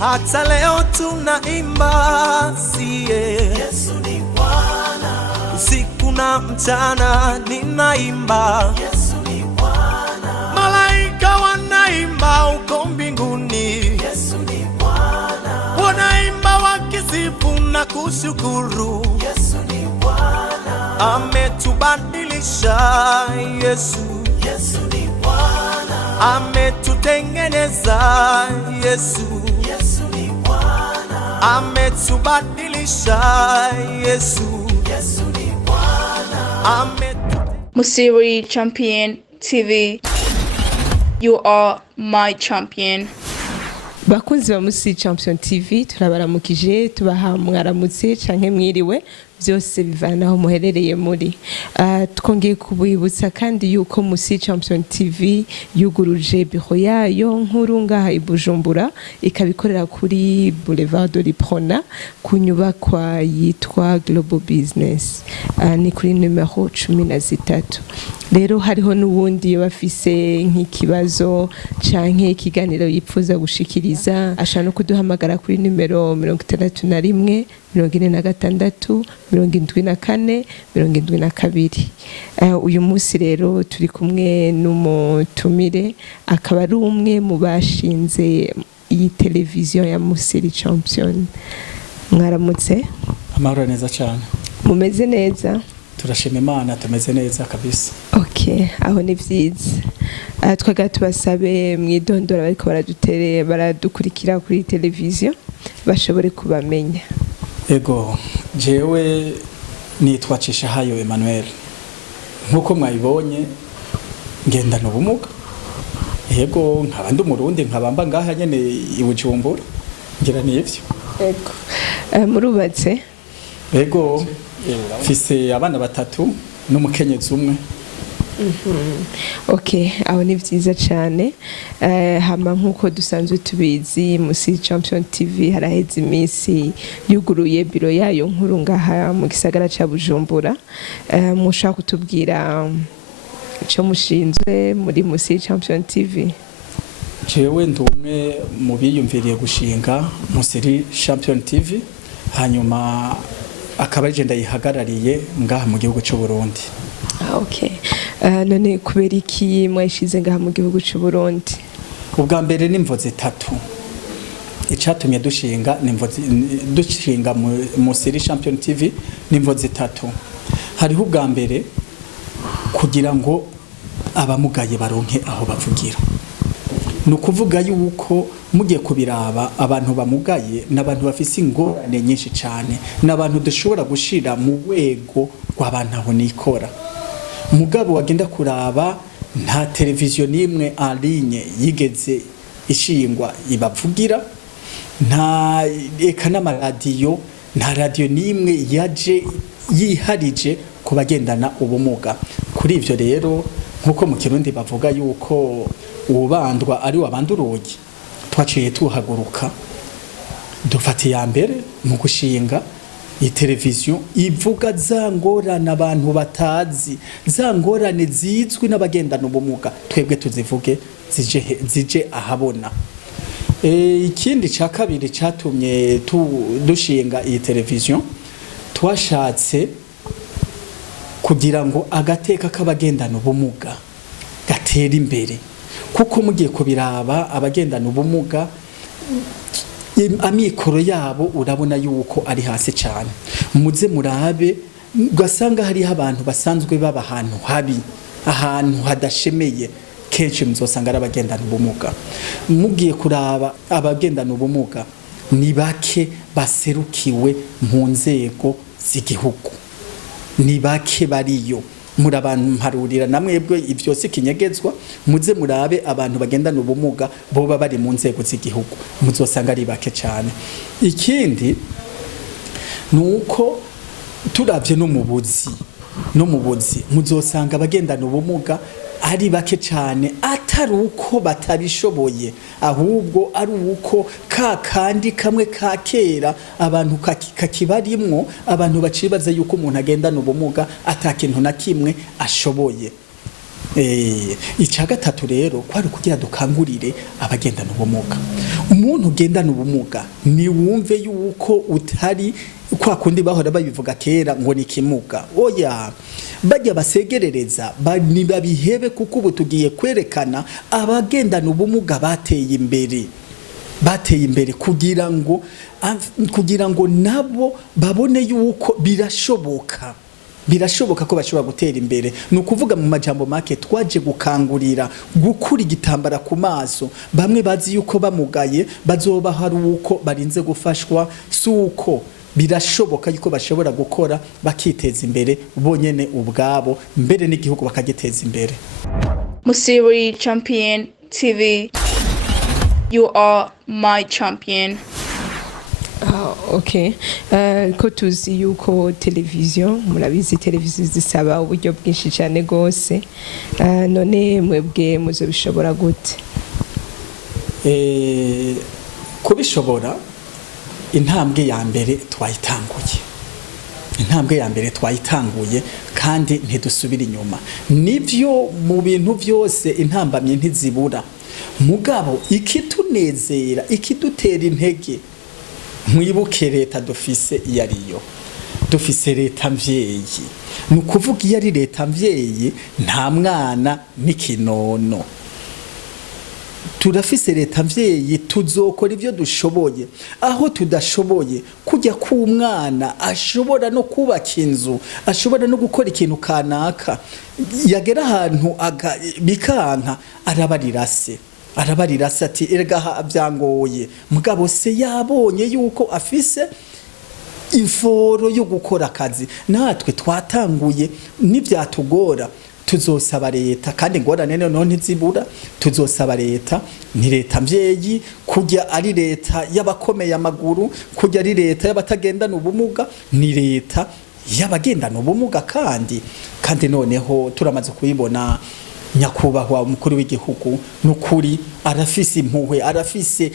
hata leo tunaimba siye. Yesu ni Bwana. Usiku na mchana ninaimba. Yesu ni Bwana. Malaika wanaimba uko mbinguni. Yesu ni Bwana. Wanaimba wakisifu na kushukuru. Yesu ni Bwana. Ametubadilisha Yesu. Yesu ni Bwana. Ametutengeneza Yesu. Yesu ni Bwana. Ametubadilisha Yesu. Yesu ni Bwana. Musiri Champion TV. You are my champion. Bakunzi ba Musiri Champion TV, turabaramukije tubaha mwaramutse canke mwiriwe byose bivanaho muherereye muri. Twongeye kubibutsa kandi yuko Musiri Champion TV yuguruje biro yayo nkuru ngaha i Bujumbura, ikabikorera kuri Boulevard de l'Iprona ku nyubakwa yitwa Global Business. Ni kuri numero 13. Rero hariho n'ubundi bafise nk'ikibazo canke ikiganiro yipfuza gushikiriza, ashaka no kuduhamagara kuri numero 61 46 74 72. Uyu munsi rero turi kumwe n'umutumire, akaba ari umwe mu bashinze iyi televiziyo ya Musiri Champion. Mwaramutse? Amahoro neza cyane. Mumeze neza? Turashima Imana, tumeze neza kabisa. Okay, aho ni vyiza. Twaga tubasabe mwidondora bariko baradukurikira kuri televiziyo bashobore kubamenya. Ego, jewe nitwa Cishahayo Emmanuel. Nkuko mwayibonye ngendana ubumuga. Ego, nkaba ndi umurundi nkabamba ngaha nyene i Bujumbura. Ngira nivyo. Ego. Murubatse? Ego, fise abana batatu n'umukenyezi umwe. Okay, aho ni vyiza cyane. Hama nkuko dusanzwe tubizi Musiri Champion TV haraheze imisi yuguruye biro yayo nkuru ngaha mu gisagara ca Bujumbura. Mushaka kutubwira ico mushinzwe muri Musiri Champion TV? Jewe ndumwe mu biyumviriye gushinga Musiri Champion TV, hanyuma akaba ari je ndayihagarariye ngaha mu gihugu cy'u Burundi. Okay. None kubera iki mwashize ngaha mu gihugu cy'u Burundi? Ubwa mbere n'imvo zitatu. Icatumye dushinga dushinga Musiri Champion TV n'imvo zitatu. Hariho ubwa mbere kugira ngo abamugaye baronke aho bavugira. Nukuvuga yuko mugiye kubiraba abantu bamugaye n'abantu bafise ingorane nyinshi cyane, n'abantu dushobora gushira mu wego rw'abantu aho nikora. Mugabo wagenda kuraba nta televiziyo nimwe en ligne yigeze ishingwa ibavugira, nta eka n'amaradiyo, nta radio nimwe yaje yiharije ku bagendana ubumuga. Kuri ivyo rero nkuko mu Kirundi bavuga yuko ubandwa ari wabanda urugi, twaciye tuhaguruka dufata ya mbere mu gushinga iyi televiziyo ivuga za ngorane abantu batazi, za ngorane zizwi n'abagendana ubumuga, twebwe tuzivuge zije ahabona. Ikindi ca kabiri catumye dushinga iyi televiziyo, twashatse kugira ngo agateka k'abagendana ubumuga gatera imbere, kuko mugiye kubiraba abagendana ubumuga amikoro yabo urabona yuko ari hasi cyane. Muze murabe ugasanga hari abantu basanzwe baba ahantu habi, ahantu hadashemeye, kenshi muzosanga ari abagendana ubumuga. Mugiye kuraba abagendana ubumuga ni bake baserukiwe mu nzego z'igihugu, ni bake bariyo. Murabantu namwebwe ivyo sikinyegezwa, muze murabe abantu bagendana ubumuga boba bari mu nzego z'igihugu, muzosanga ari bake cyane. Ikindi nuko turavye no mu buzi muzosanga abagendana ubumuga ari bake cyane, atari uko batabishoboye, ahubwo ari uko kandi kamwe ka kera abantu kakibarimwo, abantu bacibaza yuko umuntu agendana ubumuga atakintu na kimwe ashoboye. Icya gatatu rero kwari kugira dukangurire abagendana ubumuga. Umuntu ugendana ubumuga ni wumve yuko utari kwa kundi bahora babivuga kera ngo ni kimuga. Oya, bajya basegerereza babihebe kuko ubu tugiye kwerekana abagendana ubumuga bateye imbere kugira ngo nabo babone yuko birashoboka ko bashobora gutera imbere. Ni ukuvuga mu majambo make twaje gukangurira gukura igitambara ku maso. Bamwe bazi yuko bamugaye bazoba hari uko barinze gufashwa, suko birashoboka yuko bashobora gukora bakiteza imbere bonyene ubwabo, mbere n'igihugu bakagiteza imbere. Musiri Champion TV, you are my champion. Okay. Ko tuzi yuko televiziyo, murabizi televiziyo zisaba uburyo bwinshi cyane gose. None mwebwe muzobishobora gute? Kubishobora, intambwe ya mbere twayitanguye kandi ntidusubira inyuma. Nivyo mu bintu byose intambamye ntizibura. Mugabo ikitunezera, ikidutera intege, mwibuke leta dufise iyariyo. Dufise leta mvyeyi. Nukuvuga iyo ari leta mvyeyi nta mwana n'ikinono. Turafise leta mvyeyi, tuzokora ivyo dushoboye. Aho tudashoboye kujya ku mwana ashobora no kubaka inzu, ashobora no gukora ikintu kanaka, yagera ahantu bikanka arabarira se ati erega byangoye, mugabo se yabonye yuko afise inforo yo gukora akazi. Natwe twatanguye n'ivyatugora, tuzosaba leta kandi ngorane none ntizibura. Tuzosaba leta, ni leta mvyeyi, kujya ari leta y'abakomeye amaguru, kujya ari leta y'abatagendana ubumuga, ni leta y'abagendana ubumuga. kandi noneho turamaze kubibona nyakubahwa umukuru w'igihugu n'ukuri arafise impuhwe, arafise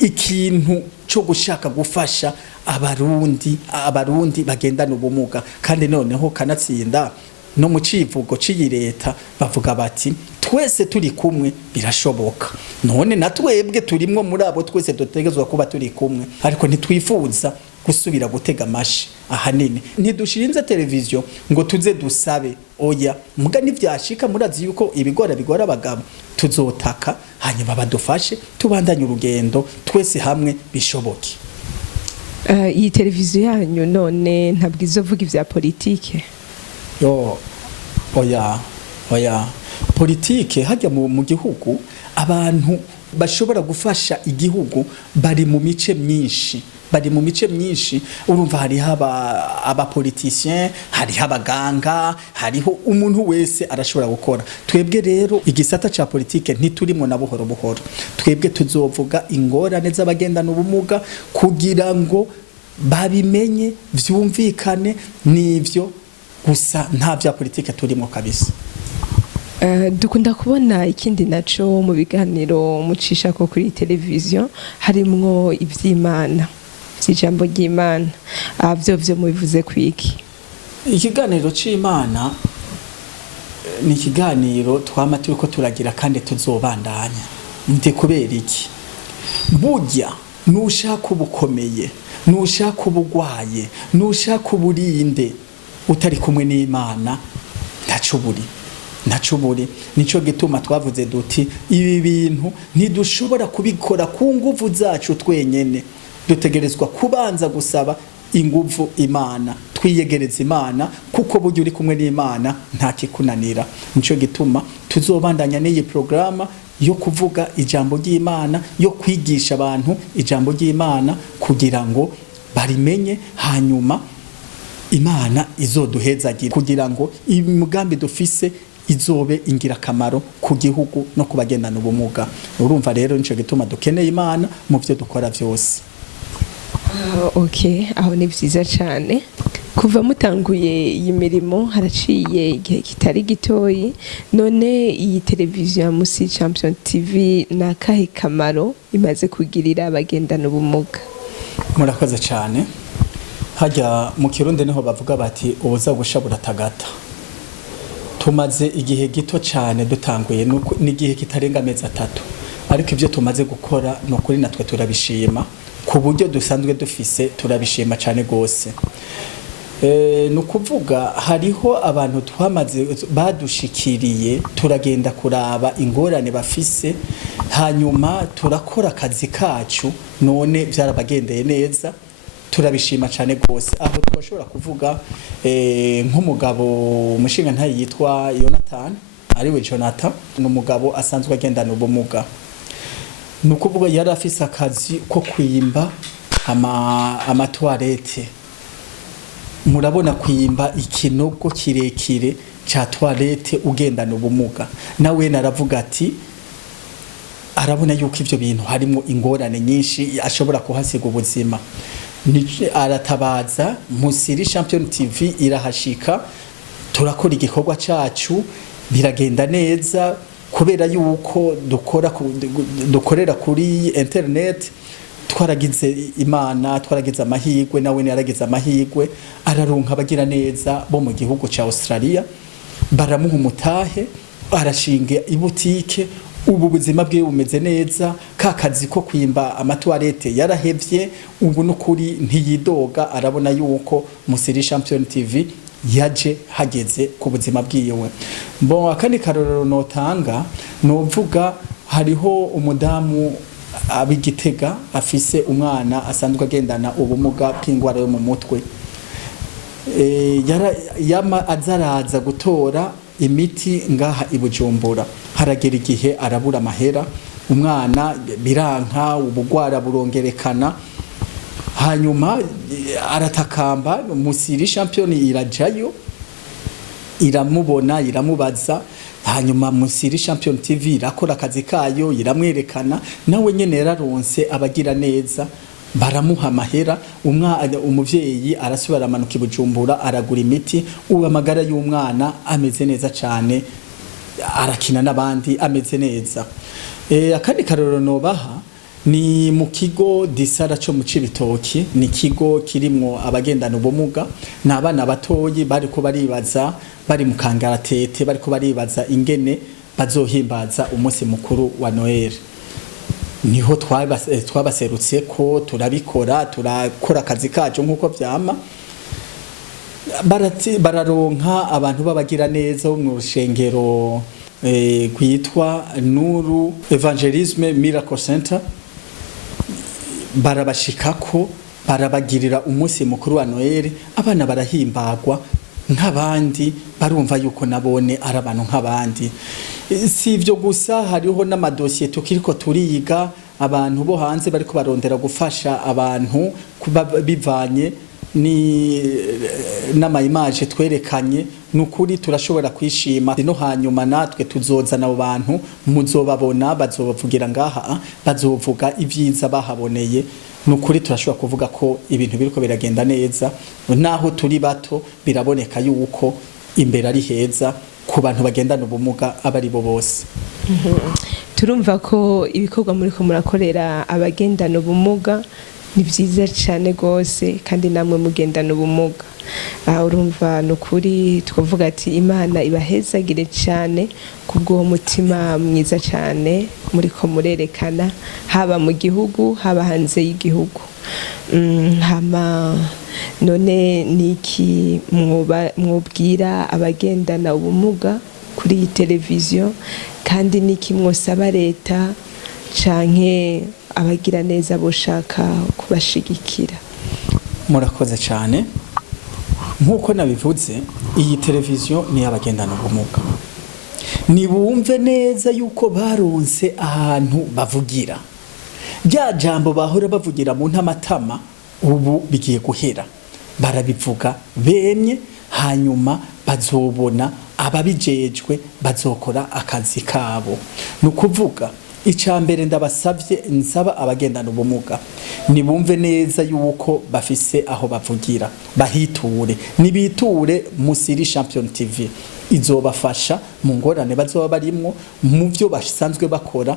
ikintu cyo gushaka gufasha abarundi bagendana ubumuga. Kandi noneho kanatsinda no mu civugo c'iyi leta bavuga bati twese turi kumwe birashoboka. None natwebwe turimwo muri abo twese dutegezwa kuba turi kumwe, ariko ntitwifuza gusubira gutega amashi. Ahanini ntidushinze televiziyo ngo tuze dusabe, oya, muga nivyashika murazi yuko bigora abagabo, tuzotaka hanyuma badufashe tubandanye urugendo twese hamwe bishoboke. Iyi televiziyo yanyu none ntabwo izovuga ivya politike? Oya, politike hajya mu gihugu abantu bashobora gufasha igihugu bari mu mice myinshi. Urumva hari abapoliticien, hari abaganga, hariho umuntu wese arashobora gukora. Twebwe rero igisata ca politike ntiturimo na buhoro. Twebwe tuzovuga ingorane z'abagendana ubumuga kugira ngo babimenye, vyumvikane, nivyo gusa nta vya politike turimo kabisa. Dukunda kubona ikindi naco mu biganiro mucisha ko kuri televiziyo harimwo ivy'Imana, ijambo ry'Imana. Vyo mubivuze kwiki? Ikiganiro c'Imana ni ikiganiro twama turiko turagira kandi tuzobandanya. Nte kubera iki? Burya nushaka ubukomeye, nushaka ubugwaye, nushaka uburinde, utari kumwe n'Imana ntaco buri. Nico gituma twavuze duti ibi bintu ntidushobora kubikora ku nguvu zacu twenyene. Dutegerezwa kubanza gusaba inguvu Imana, twiyegereza Imana, kuko buryo uri kumwe n'Imana nta kikunanira. Nico gituma tuzobandanya n'iyi programa yo kuvuga ijambo ry'Imana, yo kwigisha abantu ijambo ry'Imana kugira ngo barimenye, hanyuma Imana izoduhezagira kugira ngo imigambi dufise izobe ingirakamaro ku gihugu no kubagendana ubumuga. Urumva rero nico gituma dukeneye Imana mu byo dukora byose. Okay, aho ni vyiza cyane. Kuva mutanguye iyi mirimo haraciye igihe kitari gitoyi, none iyi televiziyo ya Musiri Champion TV nakahe kamaro imaze kugirira abagendana ubumuga? Murakoze cyane. Hajya mu Kirundi niho bavuga bati ubuza gushabura tagata. tumaze igihe gito cyane dutanguye ni igihe kitarenga amezi 3 ariko ibyo tumaze gukora no kuri natwe turabishima ku buryo dusanzwe dufise turabishima cyane gose. Nukuvuga hariho abantu twamaze badushikiriye turagenda kuraba ingorane bafise hanyuma turakora akazi kacu none byarabagendeye neza turabishima cyane gose. Aho twashobora kuvuga nk'umugabo umushinga ntayi yitwa Jonathan ariwe Jonathan n'umugabo asanzwe agendana ubumuga. Nukuvuga yari afise akazi ko kwimba amatoilette. Murabona kwimba ikinogo kirekire cha toilette ugendana ubumuga. Nawe naravuga ati arabona yuko ivyo bintu harimo ingorane nyinshi ashobora kuhasiga ubuzima. Aratabaza Musiri Champion TV irahashika turakora igikorwa cacu biragenda neza kubera yuko dukorera kuri internet. Twaragize imana twaragize amahirwe nawe yaragize amahirwe araronka abagira neza bo mu gihugu ca Australia baramuha umutahe arashinga ibutike. Ubu buzima bwe bumeze neza kakazi ko kwimba amatoilette yarahevye ubu nukuri ntiyidoga arabona yuko Musiri Champion TV yaje hageze ku buzima bwiwe. Bon akandi karorero notanga novuga hariho umudamu abigitega afise umwana asanzwe agendana ubumuga bw'ingwara yo mu mutwe. Yama azaraza gutora imiti ngaha ibujumbura haragera igihe arabura amahera umwana biranka ubugwara burongerekana hanyuma aratakamba Musiri Champion irajayo iramubona iramubaza hanyuma Musiri Champion TV irakora akazi kayo iramwerekana nawe nyene yararonse abagira neza baramuha amahera umuvyeyi arasubira amanuka ibujumbura aragura imiti amagara y'umwana ameze neza cyane arakina n'abandi ameze neza. Akandi karorero nobaha ni mu kigo disara cyo mu Cibitoki ni kigo kirimwo abagendana ubumuga n'abana batoyi bariko baribaza bari mu kangaratete bariko baribaza ingene bazohimbaza umunsi mukuru wa Noel. Niho twabaserutse ko turabikora turakora akazi kacu nkuko vyama bararonka abantu babagira neza mu rushengero kwitwa Nuru Evangelisme Miracle Center barabashikako barabagirira umunsi mukuru wa Noel abana barahimbagwa nk'abandi barumva yuko nabone ari abantu nk'abandi. Si ivyo gusa hariho n'amadosiye tukiriko turiga abantu bo hanze bariko barondera gufasha abantu kuba bivanye ni n'amaimage twerekanye nukuri turashobora kwishima no hanyuma natwe tuzozana abo bantu muzobabona bazobavugira ngaha bazovuga ivyiza bahaboneye nukuri turashobora kuvuga ko ibintu biriko biragenda neza naho turi bato biraboneka yuko imbere ari heza ku bantu bagendana ubumuga abari bo bose. Turumva ko ibikorwa muri ko murakorera abagendana ubumuga ni vyiza cyane gose kandi namwe mugendana ubumuga. Urumva nukuri twavuga ati Imana ibahezagire cyane kubwo mutima mwiza cyane muri ko murerekana haba mu gihugu haba hanze y'igihugu. Hama none niki mwubwira abagendana ubumuga kuri iyi televiziyo kandi niki mwosaba leta canke abagira neza boshaka kubashigikira? Murakoze cyane nkuko nabivuze iyi televiziyo ni abagendana ubumuga nibumve neza yuko baronse ahantu bavugira rya jambo bahora bavugira mu ntamatama ubu bigiye guhera barabivuga bemye hanyuma bazobona ababijejwe bazokora akazi kabo. Nukuvuga icambere ndabasavye nsaba abagendana ubumuga nibumve neza yuko bafise aho bavugira bahiture nibiture Musiri Champion TV izobafasha mu ngorane bazoba barimwo mu byo basanzwe bakora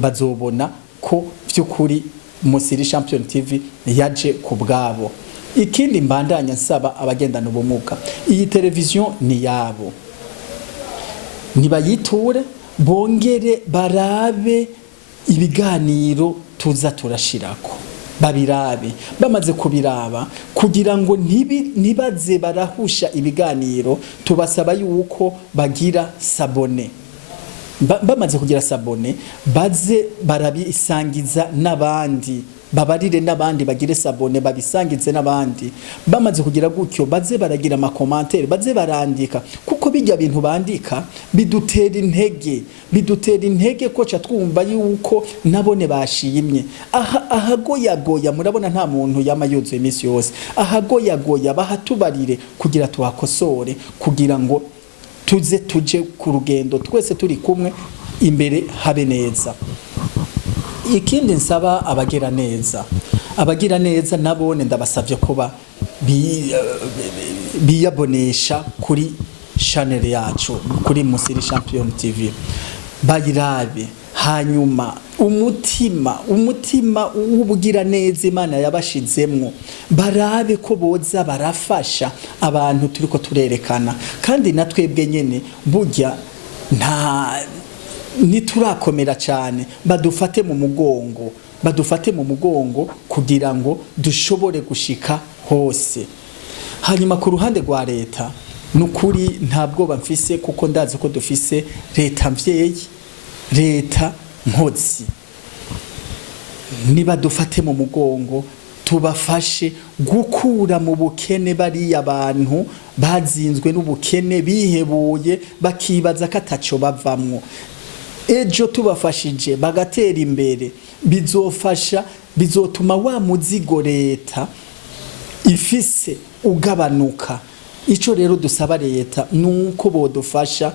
bazobona ko byukuri Musiri Champion TV yaje kubwabo. Ikindi mbandanya nsaba abagendana ubumuga iyi televiziyo ni yabo nibayiture bongere barabe ibiganiro tuza turashirako babirabe bamaze kubiraba kugira ngo ntibaze barahusha ibiganiro tubasaba yuko bagira sabone bamaze kugira sabone baze barabisangiza n'abandi babarire n'abandi bagire sabone babisangize n'abandi bamaze kugira gutyo baze baragira ama commentaire baze barandika kuko bijya bintu bandika bidutera intege ko cha twumva yuko nabone bashimye ahagoyagoya murabona nta muntu yamayuzuye imisi yose ahagoyagoya bahatubarire kugira tuhakosore kugira ngo tuje ku rugendo twese turi kumwe imbere habe neza. Ikindi nsaba abagira neza nabone ndabasavye kuba biyabonesha kuri channel yacu kuri Musiri Champion TV bayirabe hanyuma umutima w'ubugira neza Imana yabashizemwo barabe ko boza barafasha abantu turiko turerekana kandi natwebwe nyene burya niturakomera cyane badufate mu mugongo kugira ngo dushobore gushika hose. Hanyuma ku ruhande rwa leta nukuri ntabwo bamfise kuko ndazi ko dufise leta mvyeyi leta nkozi niba dufate mu mugongo tubafashe gukura mu bukene bari abantu bazinzwe n'ubukene bihebuye bakibaza katacho bavamwo ejo tubafashije bagatera imbere bizotuma wa muzigo leta ifise ugabanuka. Ico rero dusaba leta nuko bodufasha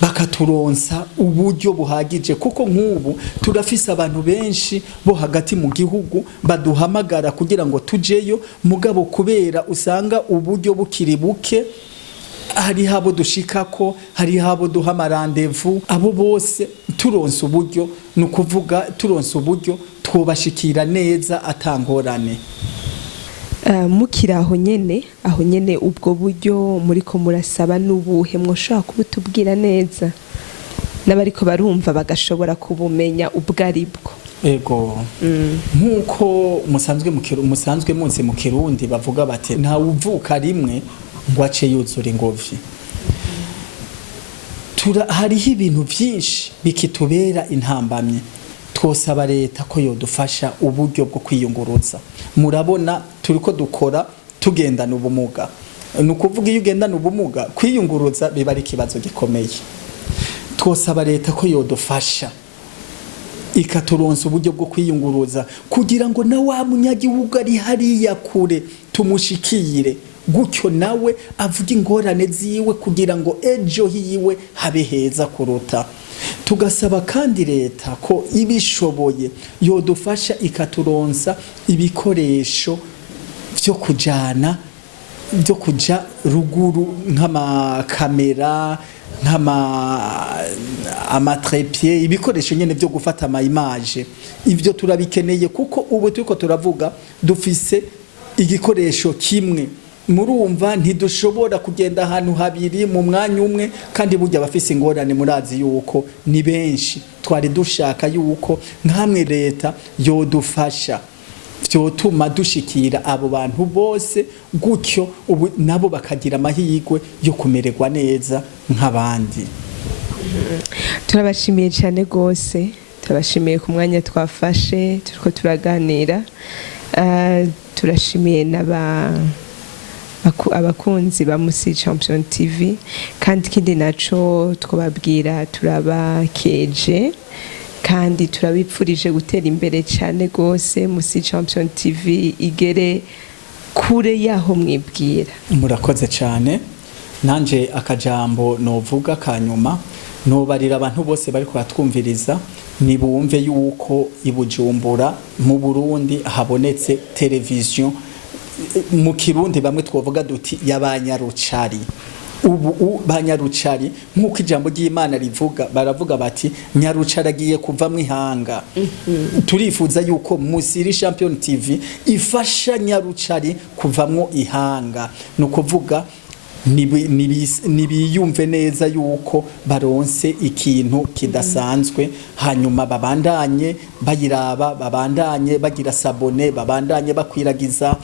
bakaturonsa uburyo buhagije kuko nk'ubu turafise abantu benshi bo hagati mu gihugu baduhamagara kugira ngo tujeyo mugabo kubera usanga uburyo bukiri buke hari habo dushikako hari habo duha rendezvous abo bose turonsa uburyo nukuvuga turonsa uburyo twobashikira neza atangorane. Mukira aho nyene ubwo buryo muriko murasaba nubuhe mwoshaka kubutubwira neza n'abariko barumva bagashobora kubumenya ubwo aribwo. Ego nkuko musanzwe munsi mu Kirundi bavuga bati nta uvuka rimwe ngo ace yuzura ingovi. Hariho ibintu byinshi bikitubera intambamye twosaba leta ko yodufasha uburyo bwo kwiyunguruza. Murabona turiko dukora tugendana ubumuga nukuvuga iyo ugendana ubumuga kwiyunguruza biba ari kibazo gikomeye. Twosaba leta ko yodufasha ikaturonsa uburyo bwo kwiyunguruza kugira ngo na wa munyagihugu ari hariya kure tumushikire gutyo nawe avuga ingorane ziwe kugira ngo ejo hiwe habe heza kuruta. Tugasaba kandi leta ko ibishoboye yodufasha ikaturonsa ibikoresho byo kuja ruguru nk'amakamera amatrepied ibikoresho nyene byo gufata ama image. Ivyo turabikeneye kuko ubu turiko turavuga dufise igikoresho kimwe murumva ntidushobora kugenda ahantu habiri mu mwanya umwe kandi burya bafise ingorane murazi yuko ni benshi. Twari dushaka yuko nkamwe leta yodufasha vyotuma dushikira abo bantu bose gutyo ubu nabo bakagira amahirwe yo kumererwa neza nk'abandi. Turabashimiye cyane gose turabashimiye ku mwanya twafashe turiko turaganira turashimiye abakunzi ba Musiri Champion TV kandi kindi naco twababwira turabakeje kandi turabipfurije gutera imbere cyane gose Musiri Champion TV igere kure yaho mwibwira. Murakoze cyane nanje akajambo novuga kanyuma nobarira abantu bose bari kuratwumviriza nibumve yuko ibujumbura mu Burundi habonetse television mu Kirundi bamwe twovuga duti yabanyarucari. Ubu banyarucari nkuko ijambo ry'Imana rivuga baravuga bati nyarucari agiye kuva mu ihanga. Turifuza yuko Musiri Champion TV ifasha nyarucari kuvamwo ihanga no kuvuga nibiyumve neza yuko baronse ikintu kidasanzwe, hanyuma babandanye bayiraba, babandanye bagira sabone, babandanye bakwiragiza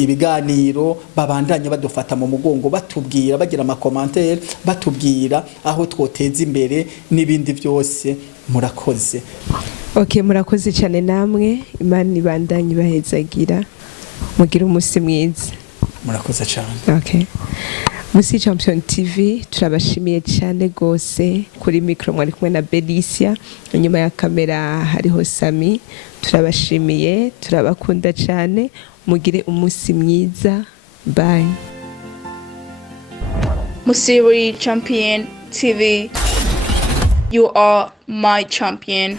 ibiganiro, babandanye badufata mu mugongo, batubwira, bagira amakomantere, batubwira aho twoteza imbere n'ibindi byose. Murakoze. Okay, murakoze cyane namwe, Imana ibandanye ibahezagira, mugira umunsi mwiza. Murakoze cyane. Okay. Musiri Champion TV turabashimiye cyane gose. Kuri micro mwari kumwe na Belicia, inyuma ya kamera hariho Sami. Turabashimiye, turabakunda cyane, mugire umunsi mwiza. Bye. Musiri Champion TV, you are my champion.